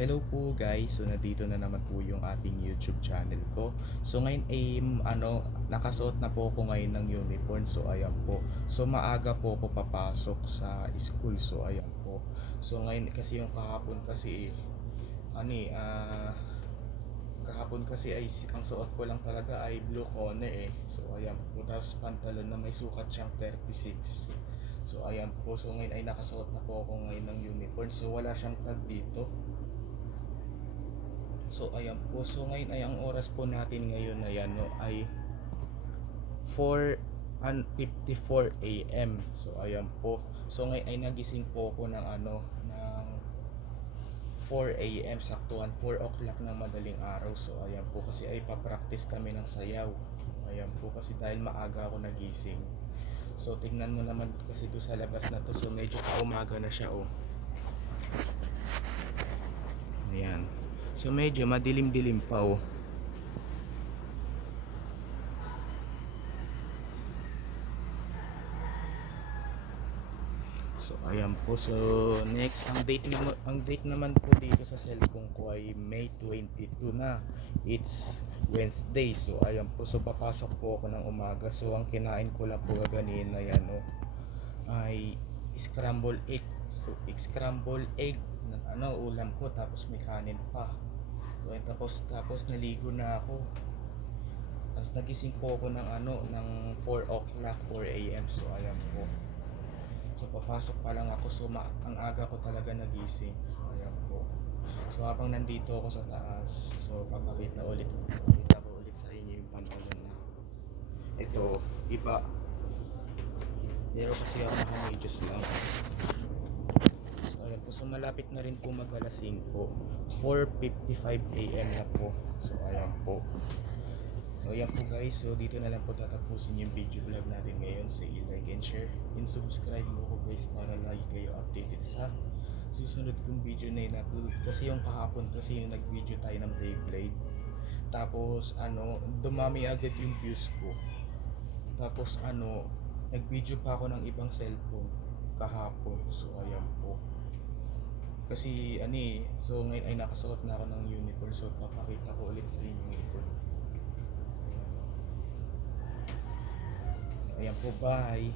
Hello po guys, so nandito na naman po yung ating YouTube channel ko. So ngayon ay ano, nakasuot na po ako ngayon ng uniform. So ayan po. So maaga po ako papasok sa school. So ayan po. So ngayon kasi yung kahapon kasi ano eh, ah, kahapon kasi ay ang suot ko lang talaga ay blue corner eh. So ayan po. Tapos pantalon na may sukat siyang 36. So ayan po. So ngayon ay nakasuot na po ako ngayon ng uniform. So wala siyang tag dito. So ayan po. So ngayon ay ang oras po natin ngayon ay ano ay 4 and 54 AM. So ayan po. So ngayon ay nagising po ako ng ano ng 4 AM saktuhan 4 o'clock ng madaling araw. So ayan po kasi ay pa-practice kami ng sayaw. Ayan po kasi dahil maaga ako nagising. So tingnan mo naman kasi doon sa labas na to. So medyo kaumaga na siya oh. Ayan. So medyo madilim-dilim pa oh. So ayan po. So next ang date naman ang date naman po dito sa cellphone ko ay May 22 na. It's Wednesday. So ayan po. So papasok po ako ng umaga. So ang kinain ko lang po ganina yan oh, ay scramble egg. So scramble egg na ano ulam ko tapos may kanin pa. So ayun, tapos tapos naligo na ako. Tapos nagising po ako ng ano ng 4 o'clock 4 AM. So ayan po. So papasok pa lang ako so ma- ang aga ko talaga nagising. So ayan po. So habang nandito ako sa taas, so papakita ulit, papakita ko ulit sa inyo yung pantalon na ito, iba. Pero kasi ako naka-medyas lang. Ayan po, so malapit na rin po mag alas 5. 4.55 am na po. So ayan po. So yan po guys, so dito na lang po tatapusin yung video vlog natin ngayon. So i-like and share and subscribe mo ko guys para lagi kayo updated sa susunod kong video na in-upload. Kasi yung kahapon kasi yung nag-video tayo ng Beyblade. Tapos ano, dumami agad yung views ko. Tapos ano, nag-video pa ako ng ibang cellphone kahapon. So ayan po. Kasi ano eh, so ngayon ay nakasuot na ako ng uniform so papakita ko ulit sa inyo ito. Ayan po, bye.